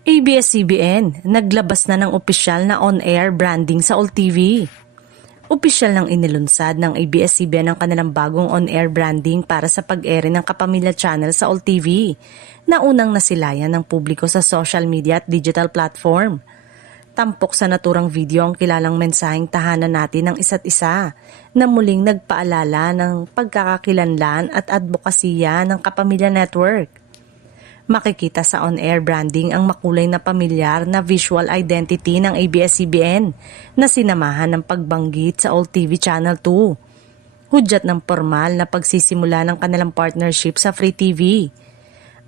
ABS-CBN, naglabas na ng opisyal na on-air branding sa All TV. Opisyal nang inilunsad ng ABS-CBN ang kanilang bagong on-air branding para sa pag-ere ng Kapamilya Channel sa All TV, na unang nasilayan ng publiko sa social media at digital platform. Tampok sa naturang video ang kilalang mensaheng tahanan natin ng isa't isa, na muling nagpaalala ng pagkakakilanlan at advokasya ng Kapamilya Network. Makikita sa on-air branding ang makulay na pamilyar na visual identity ng ABS-CBN na sinamahan ng pagbanggit sa All TV Channel 2. Hudyat ng formal na pagsisimula ng kanilang partnership sa Free TV.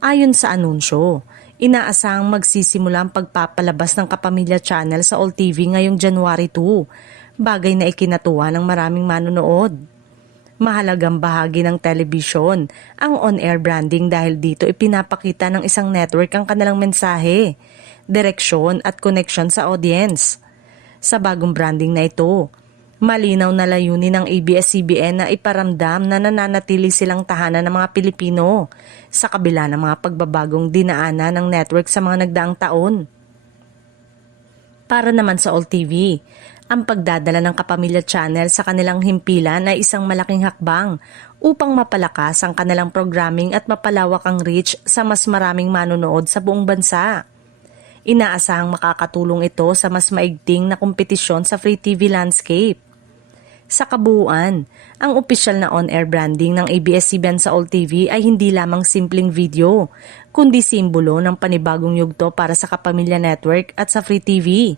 Ayon sa anunsyo, inaasahang magsisimula ang pagpapalabas ng Kapamilya Channel sa All TV ngayong January 2, bagay na ikinatuwa ng maraming manonood. Mahalagang bahagi ng telebisyon ang on-air branding dahil dito ipinapakita ng isang network ang kanilang mensahe, direksyon at connection sa audience. Sa bagong branding na ito, malinaw na layunin ng ABS-CBN na iparamdam na nananatili silang tahanan ng mga Pilipino sa kabila ng mga pagbabagong dinaanan ng network sa mga nagdaang taon. Para naman sa All TV, ang pagdadala ng Kapamilya Channel sa kanilang himpilan ay isang malaking hakbang upang mapalakas ang kanilang programming at mapalawak ang reach sa mas maraming manonood sa buong bansa. Inaasahang makakatulong ito sa mas maigting na kompetisyon sa Free TV landscape. Sa kabuuan, ang opisyal na on-air branding ng ABS-CBN sa All TV ay hindi lamang simpleng video, kundi simbolo ng panibagong yugto para sa Kapamilya Network at sa Free TV.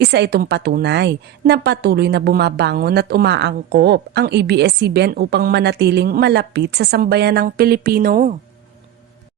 Isa itong patunay na patuloy na bumabangon at umaangkop ang ABS-CBN upang manatiling malapit sa sambayanang Pilipino.